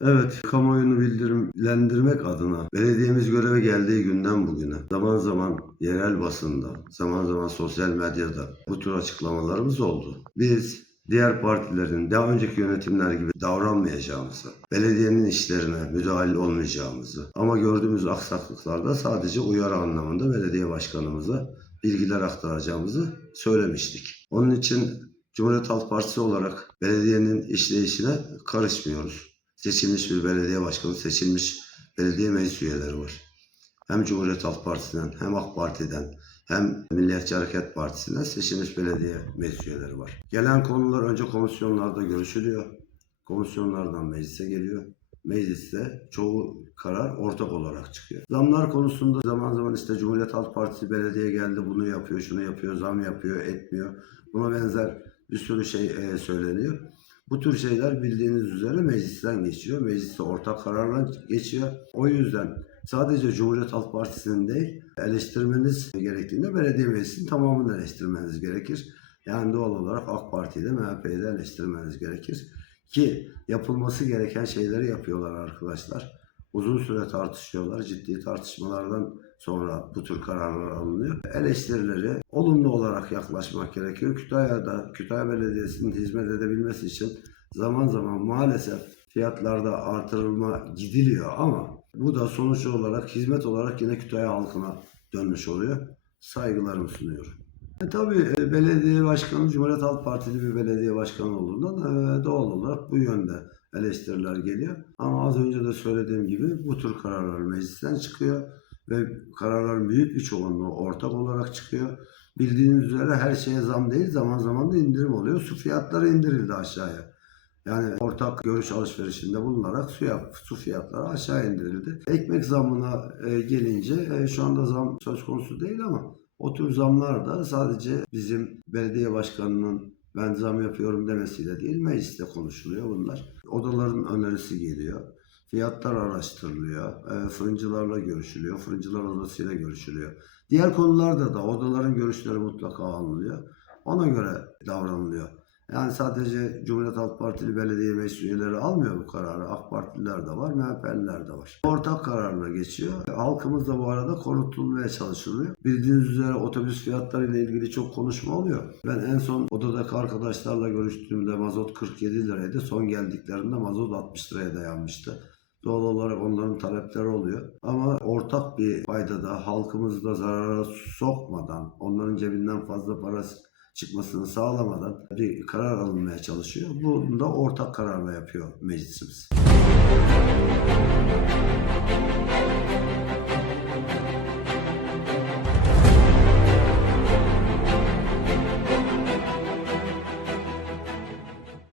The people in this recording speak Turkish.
Evet, kamuoyunu bildirimlendirmek adına belediyemiz göreve geldiği günden bugüne zaman zaman yerel basında, zaman zaman sosyal medyada bu tür açıklamalarımız oldu. Biz diğer partilerin daha önceki yönetimler gibi davranmayacağımızı, belediyenin işlerine müdahil olmayacağımızı ama gördüğümüz aksaklıklarda sadece uyarı anlamında belediye başkanımıza bilgiler aktaracağımızı söylemiştik. Onun için Cumhuriyet Halk Partisi olarak belediyenin işleyişine karışmıyoruz. Seçilmiş bir belediye başkanı, seçilmiş belediye meclis üyeleri var. Hem Cumhuriyet Halk Partisi'nden hem AK Parti'den hem Milliyetçi Hareket Partisi'nden seçilmiş belediye meclis üyeleri var. Gelen konular önce komisyonlarda görüşülüyor. Komisyonlardan meclise geliyor. Mecliste çoğu karar ortak olarak çıkıyor. Zamlar konusunda zaman zaman işte Cumhuriyet Halk Partisi belediye geldi bunu yapıyor, şunu yapıyor, zam yapıyor, etmiyor. Buna benzer bir sürü şey e, söyleniyor. Bu tür şeyler bildiğiniz üzere meclisten geçiyor. Mecliste ortak kararla geçiyor. O yüzden sadece Cumhuriyet Halk Partisi'nin değil eleştirmeniz gerektiğinde belediye meclisinin tamamını eleştirmeniz gerekir. Yani doğal olarak AK Parti'yi de MHP'yi de eleştirmeniz gerekir. Ki yapılması gereken şeyleri yapıyorlar arkadaşlar. Uzun süre tartışıyorlar. Ciddi tartışmalardan sonra bu tür kararlar alınıyor. Eleştirileri olumlu olarak yaklaşmak gerekiyor. Kütahya'da, Kütahya Belediyesi'nin hizmet edebilmesi için zaman zaman maalesef fiyatlarda artırılma gidiliyor ama bu da sonuç olarak hizmet olarak yine Kütahya halkına dönmüş oluyor. Saygılarımı sunuyorum. E, tabii e, belediye başkanı Cumhuriyet Halk Partili bir belediye başkanı olduğundan e, doğal olarak bu yönde eleştiriler geliyor. Ama az önce de söylediğim gibi bu tür kararlar meclisten çıkıyor ve kararların büyük bir çoğunluğu ortak olarak çıkıyor. Bildiğiniz üzere her şeye zam değil zaman zaman da indirim oluyor. Su fiyatları indirildi aşağıya. Yani ortak görüş alışverişinde bulunarak su, yap, su fiyatları aşağı indirildi. Ekmek zamına e, gelince e, şu anda zam söz konusu değil ama o tür zamlar da sadece bizim belediye başkanının ben zam yapıyorum demesiyle değil mecliste konuşuluyor bunlar. Odaların önerisi geliyor. Fiyatlar araştırılıyor. E, fırıncılarla görüşülüyor. Fırıncılar odasıyla görüşülüyor. Diğer konularda da odaların görüşleri mutlaka alınıyor. Ona göre davranılıyor. Yani sadece Cumhuriyet Halk Partili belediye meclis üyeleri almıyor bu kararı. AK Partililer de var, MHP'liler de var. Ortak kararına geçiyor. Halkımız da bu arada korutulmaya çalışılıyor. Bildiğiniz üzere otobüs fiyatları ile ilgili çok konuşma oluyor. Ben en son odadaki arkadaşlarla görüştüğümde mazot 47 liraydı. Son geldiklerinde mazot 60 liraya dayanmıştı. Doğal olarak onların talepleri oluyor. Ama ortak bir faydada halkımızı da zarara sokmadan, onların cebinden fazla parası çıkmasını sağlamadan bir karar alınmaya çalışıyor. Bunu da ortak kararla yapıyor meclisimiz.